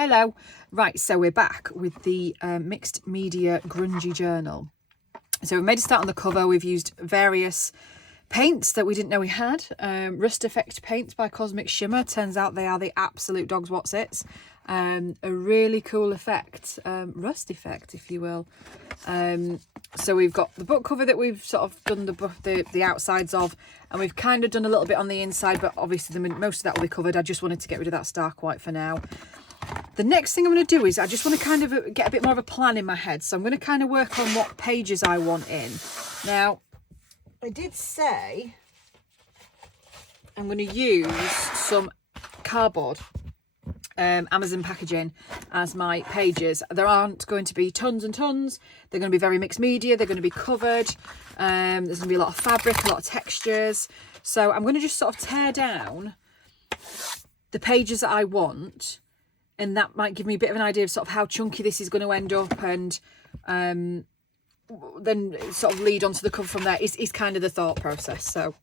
Hello. Right, so we're back with the mixed media grungy journal. So we've made a start on the cover. We've used various paints that we didn't know we had. Rust Effect paints by Cosmic Shimmer. Turns out they are the absolute dog's whatsits. A really cool effect, rust effect, if you will. So we've got the book cover that we've sort of done the outsides of, and we've kind of done a little bit on the inside, but obviously most of that will be covered. I just wanted to get rid of that stark white for now. The next thing I'm going to do is I just want to kind of get a bit more of a plan in my head. So I'm going to kind of work on what pages I want in. Now, I did say I'm going to use some cardboard, Amazon packaging as my pages. There aren't going to be tons and tons. They're going to be very mixed media. They're going to be covered. There's going to be a lot of fabric, a lot of textures. So I'm going to just sort of tear down the pages that I want. And that might give me a bit of an idea of sort of how chunky this is going to end up, and then sort of lead on to the cover from there is kind of the thought process. So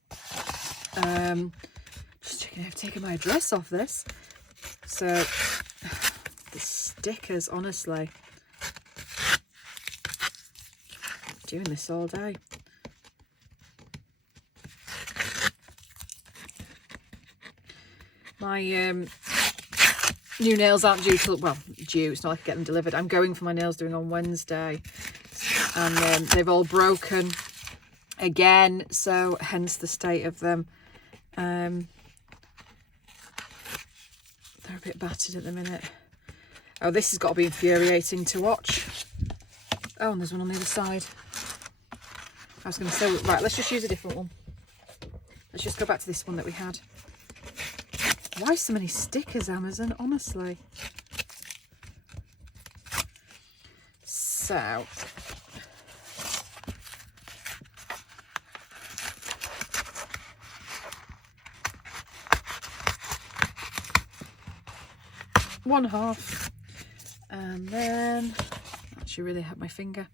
just checking I've taken my address off this. So the stickers, honestly, doing this all day. My new nails aren't due till, well, due, it's not like I get them delivered. I'm going for my nails doing on Wednesday, and they've all broken again, so hence the state of them. They're a bit battered at the minute. Oh, this has got to be infuriating to watch. Oh, and there's one on the other side. I was going to say, right, let's just use a different one. Let's just go back to this one that we had. Why so many stickers, Amazon? Honestly. So. One half. And then, actually really hurt my finger.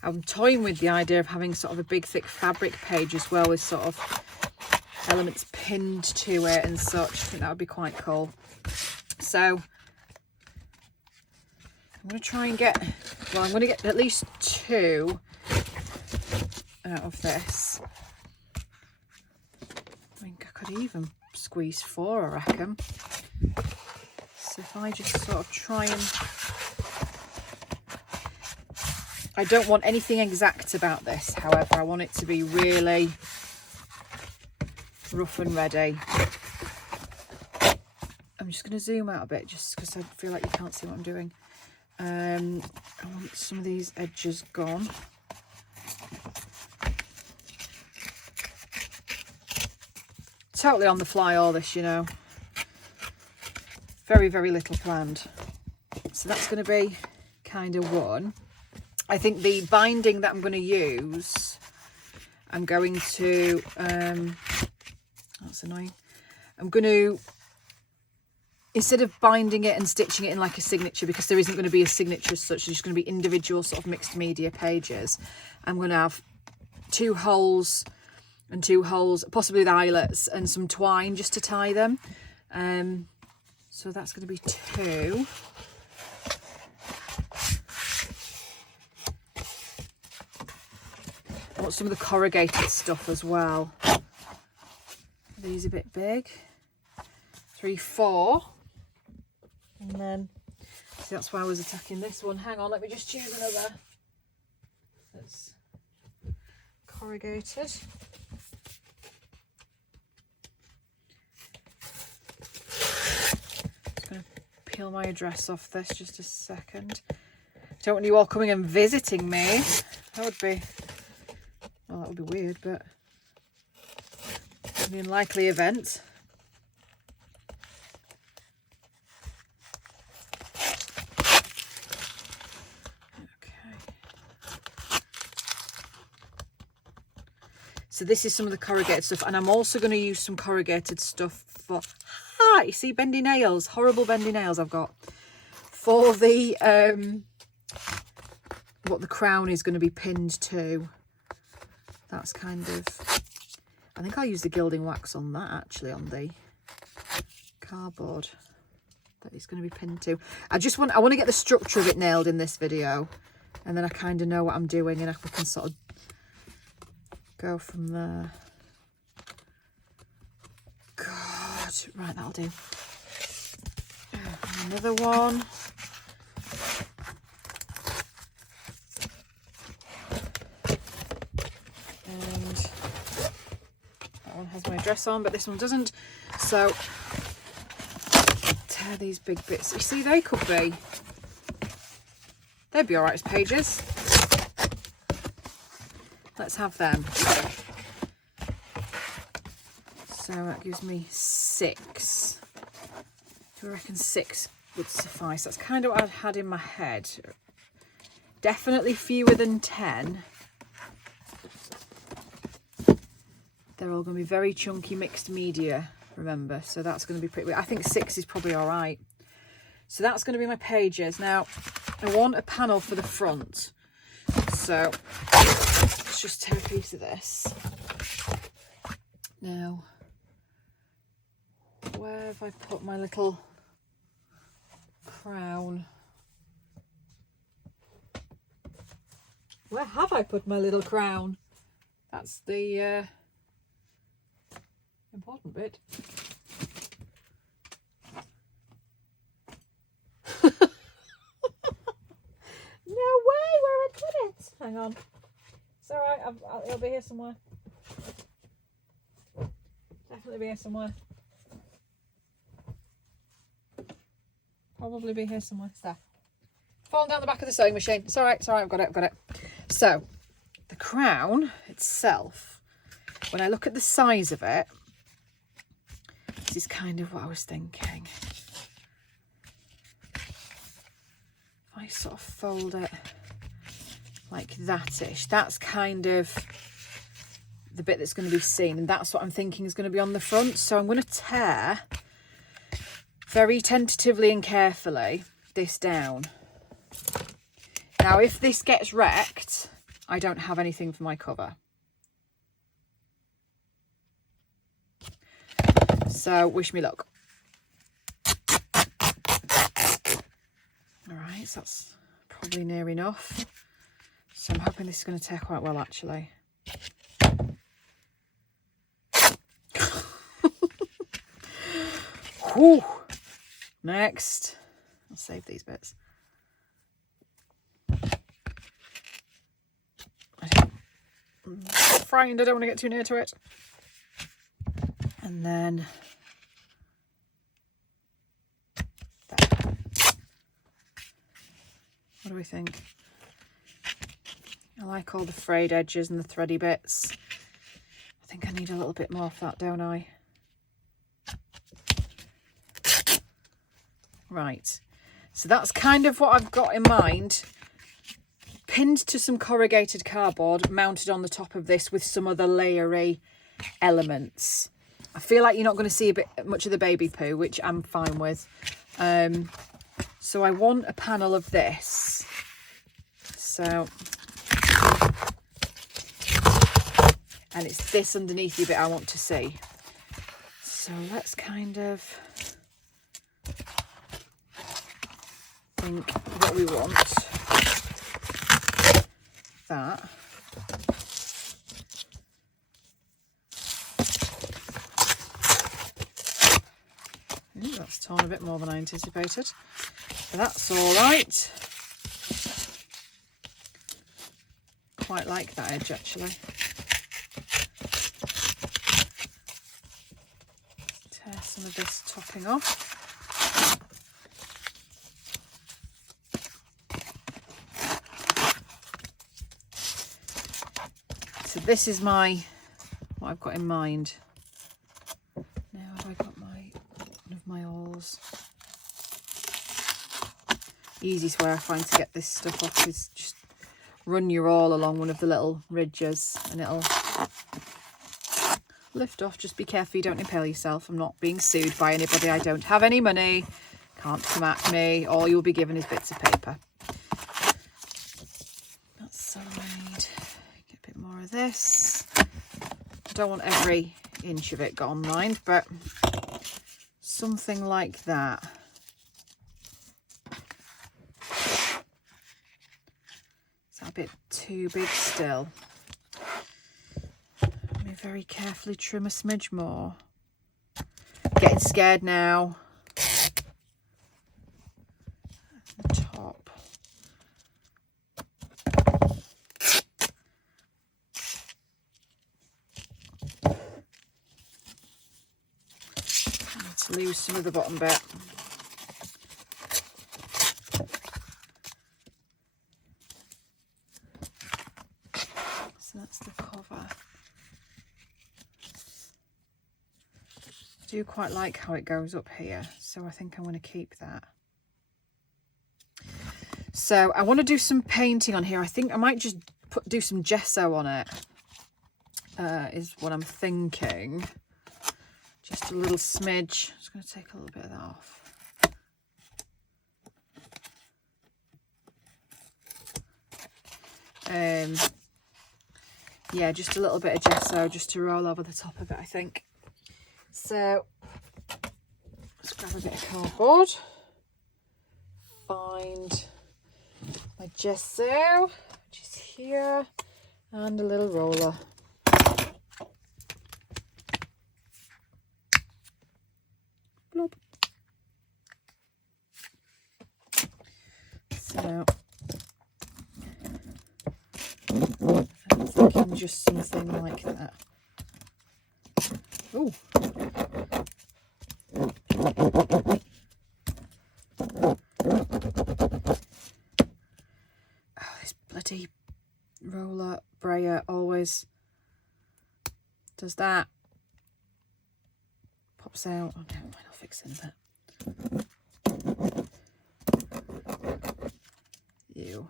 I'm toying with the idea of having sort of a big thick fabric page as well, with sort of elements pinned to it and such. I think that would be quite cool. So I'm going to try and get, well, I'm going to get at least 2 out of this. I think I could even squeeze 4, I reckon. So if I just sort of try and, I don't want anything exact about this, however, I want it to be really rough and ready. I'm just going to zoom out a bit just because I feel like you can't see what I'm doing. I want some of these edges gone. Totally on the fly all this, you know. Very, very little planned. So that's going to be kind of one. I think the binding that I'm going to use, I'm going to, that's annoying. I'm going to, instead of binding it and stitching it in like a signature, because there isn't going to be a signature as such, there's just going to be individual sort of mixed media pages. I'm going to have 2 holes and 2 holes, possibly with eyelets and some twine just to tie them. So that's going to be 2. I want some of the corrugated stuff as well. These a bit big. 3, 4. And then, see, that's why I was attacking this one. Hang on, let me just choose another that's corrugated. Just going to peel my address off this just a second. Don't want you all coming and visiting me. That would be, well, that would be weird, but an unlikely event. So this is some of the corrugated stuff, and I'm also going to use some corrugated stuff for, you see, bendy nails, horrible bendy nails I've got, for the, what the crown is going to be pinned to. that's kind of, I think I'll use the gilding wax on that actually, on the cardboard that it's going to be pinned to. I want to get the structure of it nailed in this video, and then I kind of know what I'm doing and I can sort of go from there. God, right, that'll do. Another one. And that one has my address on, but this one doesn't. So tear these big bits. You see, they'd be all right as pages. Let's have them. So that gives me 6. Do I reckon 6 would suffice? That's kind of what I'd had in my head. Definitely fewer than 10. They're all going to be very chunky mixed media, remember, so that's going to be pretty, I think 6 is probably all right. So that's going to be my pages. Now I want a panel for the front, so let's just tear a piece of this. Now, where have I put my little crown? Where have I put my little crown? That's the important bit. No way, where I put it. Hang on. It's all right, it'll be here somewhere. Definitely be here somewhere. Probably be here somewhere. It's there. Falling down the back of the sewing machine. It's all right, I've got it. So, the crown itself, when I look at the size of it, this is kind of what I was thinking. If I sort of fold it like that-ish, that's kind of the bit that's going to be seen, and that's what I'm thinking is going to be on the front. So I'm going to tear very tentatively and carefully this down. Now, if this gets wrecked, I don't have anything for my cover. So wish me luck. All right, so that's probably near enough. So I'm hoping this is going to tear quite well, actually. Whew. Next, I'll save these bits. I'm frightened, I don't want to get too near to it. And then there. What do we think? I like all the frayed edges and the thready bits. I think I need a little bit more of that, don't I? Right, so that's kind of what I've got in mind. Pinned to some corrugated cardboard, mounted on the top of this with some other layery elements. I feel like you're not going to see much of the baby poo, which I'm fine with. So I want a panel of this. So, and it's this underneath the bit I want to see. So let's kind of think what we want. That. Ooh, that's torn a bit more than I anticipated. But that's all right. Quite like that edge, actually. Tear some of this topping off. So this is what I've got in mind. Now have I got one of my awls? Easiest way I find to get this stuff off is just run your awl along one of the little ridges and it'll lift off. Just be careful you don't impale yourself. I'm not being sued by anybody. I don't have any money. Can't come at me. All you'll be given is bits of paper. That side. Get a bit more of of this. I don't want every inch of it gone, mind, but something like that. Is that a bit too big still? Let me very carefully trim a smidge more. Getting scared now. The top. Let's lose some of the bottom bit. So that's the cover. I do quite like how it goes up here, so I think I'm going to keep that. So I want to do some painting on here. I think I might just do some gesso on it, is what I'm thinking. Just a little smidge. Just going to take a little bit of that off. Yeah, just a little bit of gesso just to roll over the top of it, I think. So let's grab a bit of cardboard, find my gesso, which is here, and a little roller. Bloop. So I'm thinking just something like that. Ooh. Oh, this bloody roller brayer always does that. Pops out. Oh, never mind, I'll fix it in a bit. Ew.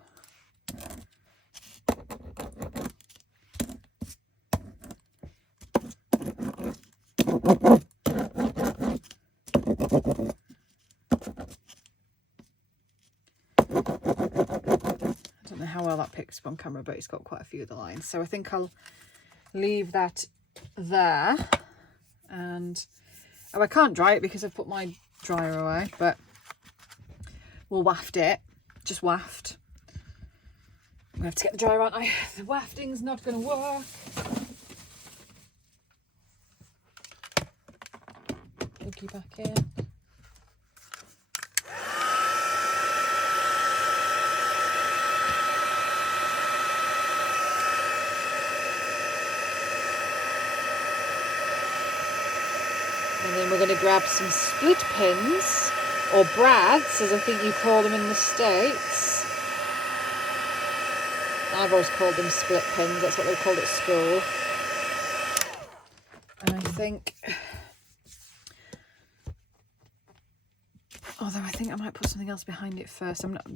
I don't know how well that picks up on camera, but it's got quite a few of the lines. So I think I'll leave that there. And oh, I can't dry it because I've put my dryer away, but we'll waft it. Just waft. I'm gonna have to get the dryer, aren't I? The wafting's not gonna work. Plug you back in. And then we're going to grab some split pins, or brads, as I think you call them in the States. I've always called them split pins, that's what they called at school. And I think, although I think I might put something else behind it first. I'm not.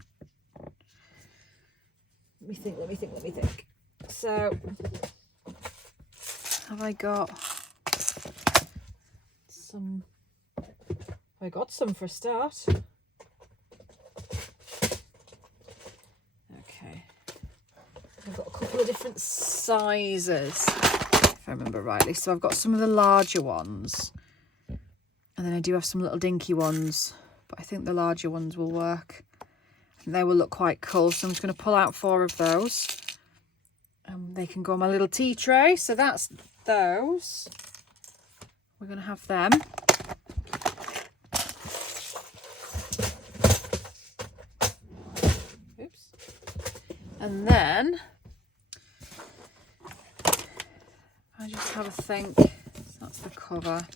Let me think. So, have I got some? I got some for a start. Okay. I've got a couple of different sizes, if I remember rightly. So I've got some of the larger ones, and then I do have some little dinky ones, but I think the larger ones will work. And they will look quite cool. So I'm just going to pull out 4 of those. They can go on my little tea tray. So that's those. We're going to have them. Oops. And then I just have a think. So that's the cover.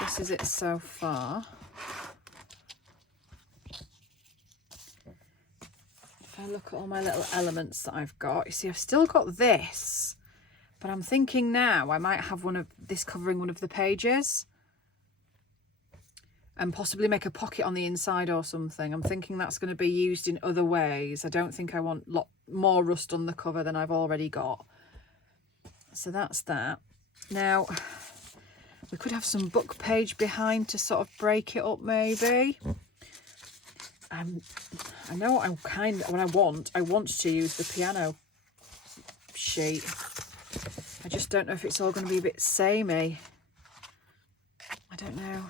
This is it so far. If I look at all my little elements that I've got, you see I've still got this, but I'm thinking now I might have one of this covering one of the pages and possibly make a pocket on the inside or something. I'm thinking that's going to be used in other ways. I don't think I want more rust on the cover than I've already got. So that's that. Now, we could have some book page behind to sort of break it up maybe. I know what I want to use the piano sheet. I just don't know if it's all going to be a bit samey. I don't know.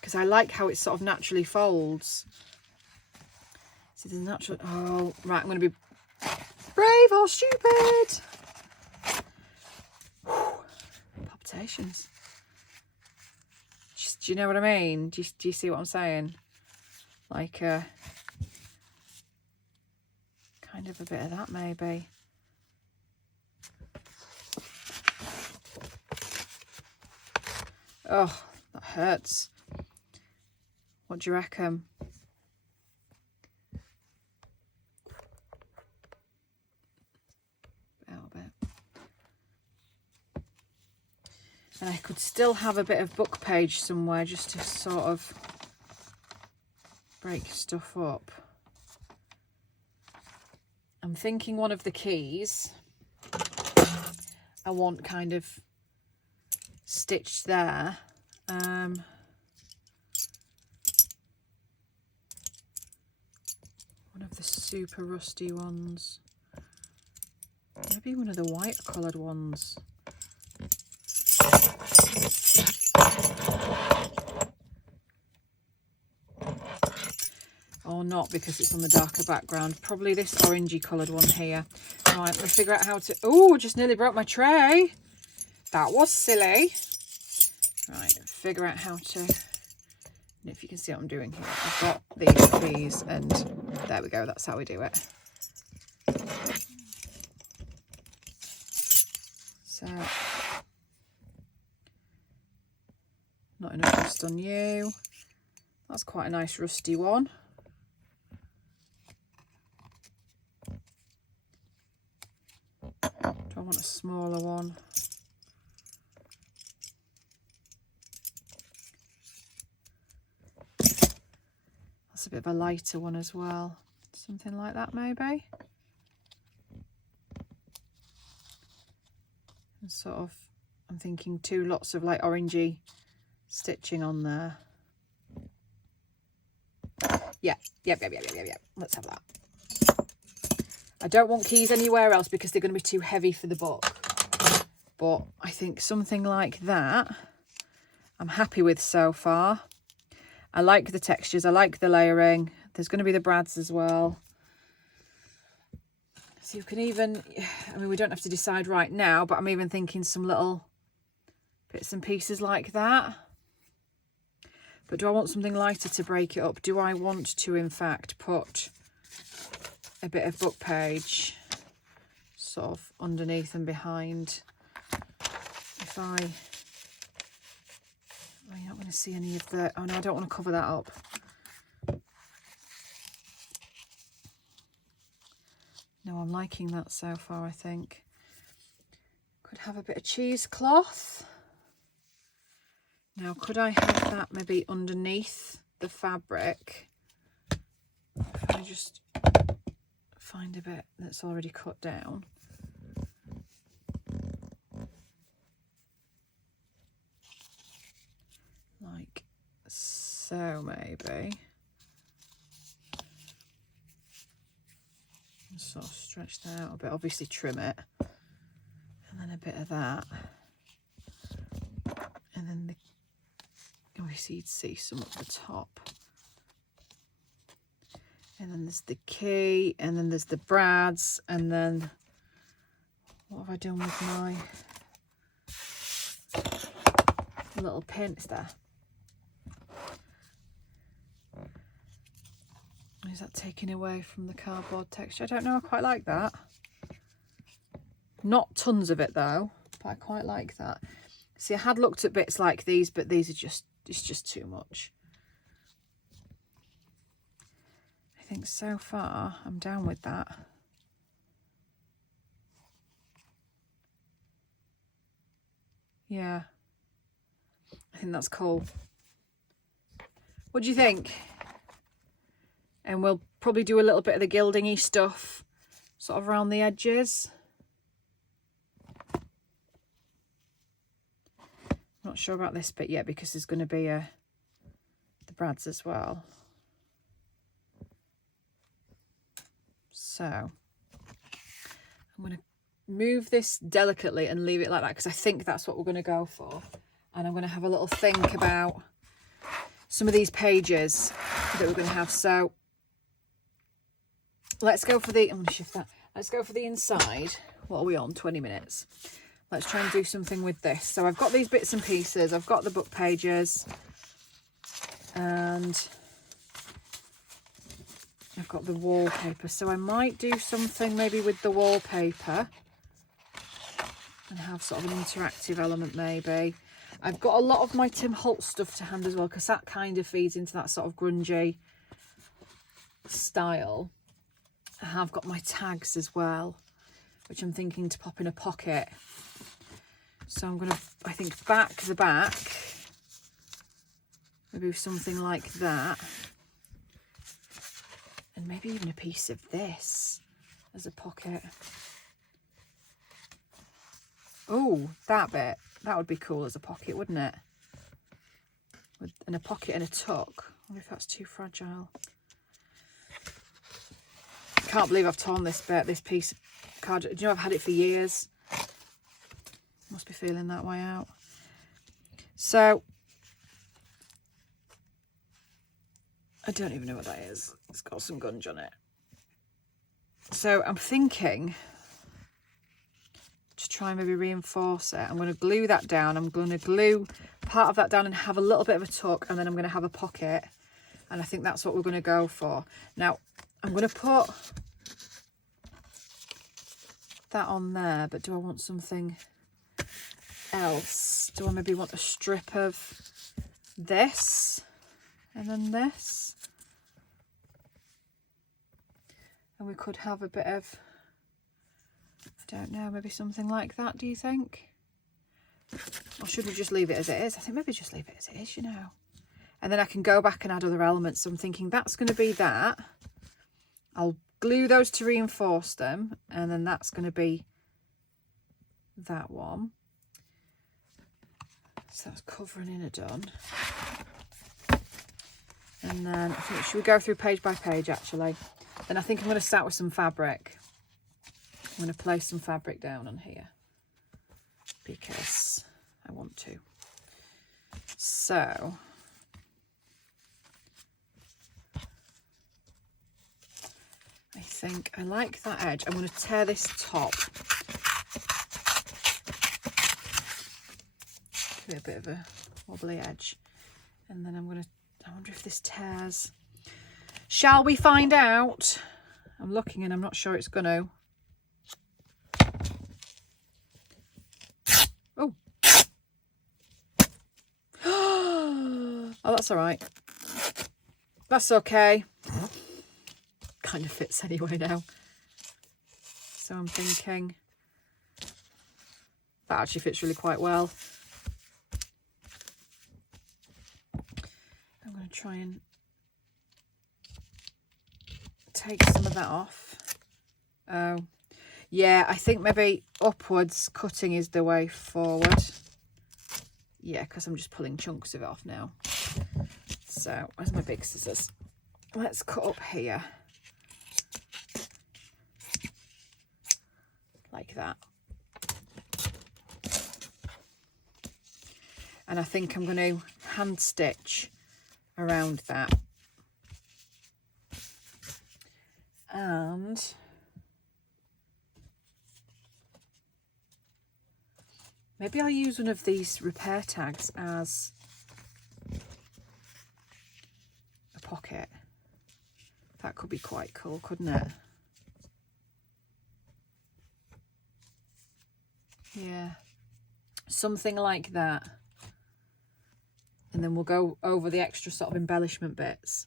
Because I like how it sort of naturally folds. See, there's natural... Oh, right, I'm going to be brave or stupid. Whew. Palpitations. Just, do you know what I mean? Do you see what I'm saying? Like, kind of a bit of that, maybe. Oh, that hurts. What do you reckon? A little bit. And I could still have a bit of book page somewhere just to sort of break stuff up. I'm thinking one of the keys I want kind of stitched there. One of the super rusty ones. Maybe one of the white coloured ones. Or not, because it's on the darker background. Probably this orangey coloured one here. Right, let me figure out how to... Oh, just nearly broke my tray. That was silly. Right, figure out how to... If you can see what I'm doing here. I've got these, and there we go. That's how we do it. So, not enough dust on you. That's quite a nice rusty one. Do I want a smaller one? That's a bit of a lighter one as well. Something like that, maybe. And sort of, I'm thinking 2 lots of like orangey stitching on there. Yeah. Let's have that. I don't want keys anywhere else because they're going to be too heavy for the book. But I think something like that I'm happy with so far. I like the textures. I like the layering. There's going to be the brads as well. So you can even, I mean, we don't have to decide right now, but I'm even thinking some little bits and pieces like that. But do I want something lighter to break it up? Do I want to, in fact, put a bit of book page sort of underneath and behind? If you're not going to see any of the... Oh no, I don't want to cover that up. No, I'm liking that so far, I think. Could have a bit of cheesecloth. Now, could I have that maybe underneath the fabric? If I just find a bit that's already cut down. Like so, maybe. And sort of stretch that out a bit. Obviously trim it. And then a bit of that. And then the... Obviously you'd see some at the top. And then there's the key. And then there's the brads. And then... What have I done with my little pins there? Is that taking away from the cardboard texture? I don't know, I quite like that. Not tons of it though, but I quite like that. See, I had looked at bits like these, but these are just, it's just too much. I think so far I'm down with that. Yeah, I think that's cool. What do you think? And we'll probably do a little bit of the gilding-y stuff sort of around the edges. Not sure about this bit yet because there's going to be the brads as well. So I'm going to move this delicately and leave it like that because I think that's what we're going to go for. And I'm going to have a little think about some of these pages that we're going to have. So let's go for the, I'm going to shift that. Let's go for the inside. What are we on? 20 minutes. Let's try and do something with this. So I've got these bits and pieces. I've got the book pages. And I've got the wallpaper. So I might do something maybe with the wallpaper. And have sort of an interactive element maybe. I've got a lot of my Tim Holtz stuff to hand as well, because that kind of feeds into that sort of grungy style. I have got my tags as well, which I'm thinking to pop in a pocket. So I'm going to, I think, back the back. Maybe something like that. And maybe even a piece of this as a pocket. Oh, that bit. That would be cool as a pocket, wouldn't it? And a pocket and a tuck. I wonder if that's too fragile. Can't believe I've torn this bit, this piece of card. Do you know I've had it for years? Must be feeling that way out. So, I don't even know what that is. It's got some gunge on it. So I'm thinking to try and maybe reinforce it. I'm going to glue that down. I'm going to glue part of that down and have a little bit of a tuck, and then I'm going to have a pocket. And I think that's what we're going to go for. Now, I'm going to put that on there, but do I want something else? Do I maybe want a strip of this and then this? And we could have a bit of, I don't know, maybe something like that, do you think? Or should we just leave it as it is? I think maybe just leave it as it is, you know. And then I can go back and add other elements. So I'm thinking that's going to be that. I'll glue those to reinforce them. And then that's going to be that one. So that's covering in a done. And then I think, should we go through page by page actually? Then I think I'm going to start with some fabric. I'm going to place some fabric down on here because I want to. So I think I like that edge. I'm going to tear this top. Give it a bit of a wobbly edge. And then I'm going to, I wonder if this tears. Shall we find out? I'm looking and I'm not sure it's going to. Oh. Oh, that's all right. That's okay. Kind of fits anyway now. So I'm thinking that actually fits really quite well. I'm going to try and take some of that off. Oh, yeah, I think maybe upwards cutting is the way forward. Yeah, because I'm just pulling chunks of it off now. So, where's my big scissors? Let's cut up here. Like that. And I think I'm going to hand stitch around that. And maybe I'll use one of these repair tags as a pocket. That could be quite cool, couldn't it? Yeah, something like that. And then we'll go over the extra sort of embellishment bits.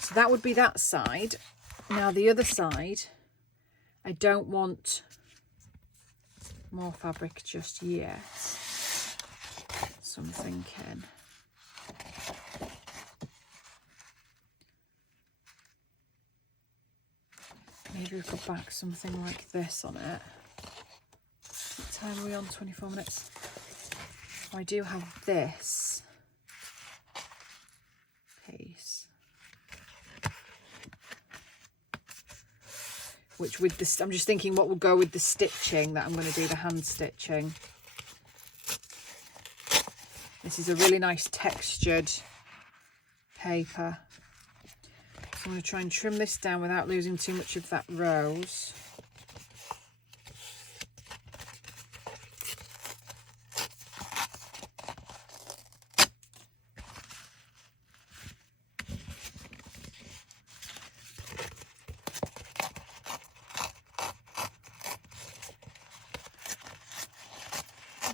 So that would be that side. Now the other side, I don't want more fabric just yet. So I'm thinking maybe we could back something like this on it. What time are we on? 24 minutes. I do have this piece. which with this, I'm just thinking what will go with the stitching that I'm going to do, the hand stitching. This is a really nice textured paper. So I'm going to try and trim this down without losing too much of that rose.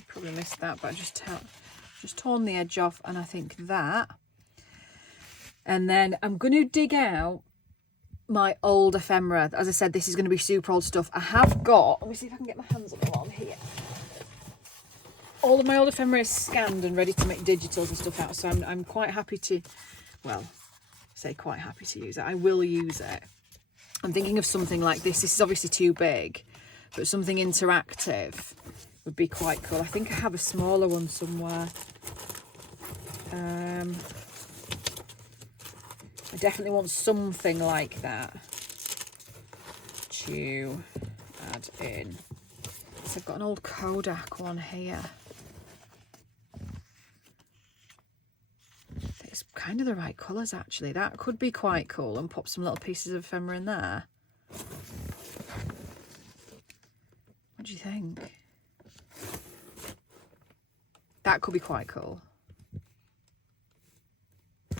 Probably missed that, but I just torn the edge off, and I think that. And then I'm going to dig out my old ephemera. As I said, this is going to be super old stuff. I have got, let me see if I can get my hands on it while I'm here. All of my old ephemera is scanned and ready to make digitals and stuff out, so I'm quite happy to, well, say quite happy to use it. I will use it. I'm thinking of something like this. This is obviously too big, but something interactive would be quite cool. I think I have a smaller one somewhere. I definitely want something like that to add in. So I've got an old Kodak one here. It's kind of the right colours actually. That could be quite cool, and pop some little pieces of ephemera in there. What do you think? That could be quite cool.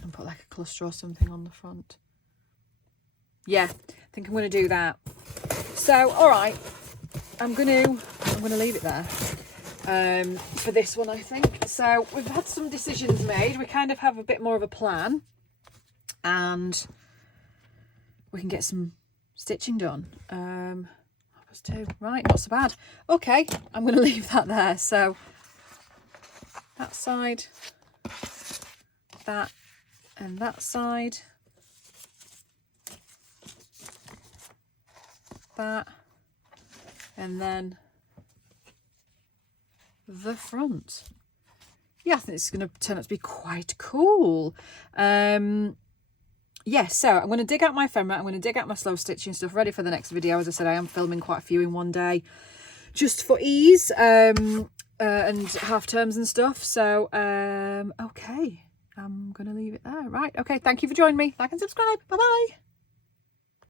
And put like a cluster or something on the front. Yeah, I think I'm going to do that. So, all right, I'm going to leave it there for this one, I think. So we've had some decisions made. We kind of have a bit more of a plan, and we can get some stitching done. +2, right? Not so bad. Okay, I'm going to leave that there. So that side, that, and that side, that, and then the front. Yeah, I think it's going to turn out to be quite cool. Yeah, so I'm going to dig out my ephemera. I'm going to dig out my slow stitching stuff ready for the next video. As I said, I am filming quite a few in one day just for ease. And half terms and stuff. So, okay, I'm going to leave it there. Right, okay, thank you for joining me. Like and subscribe. Bye-bye.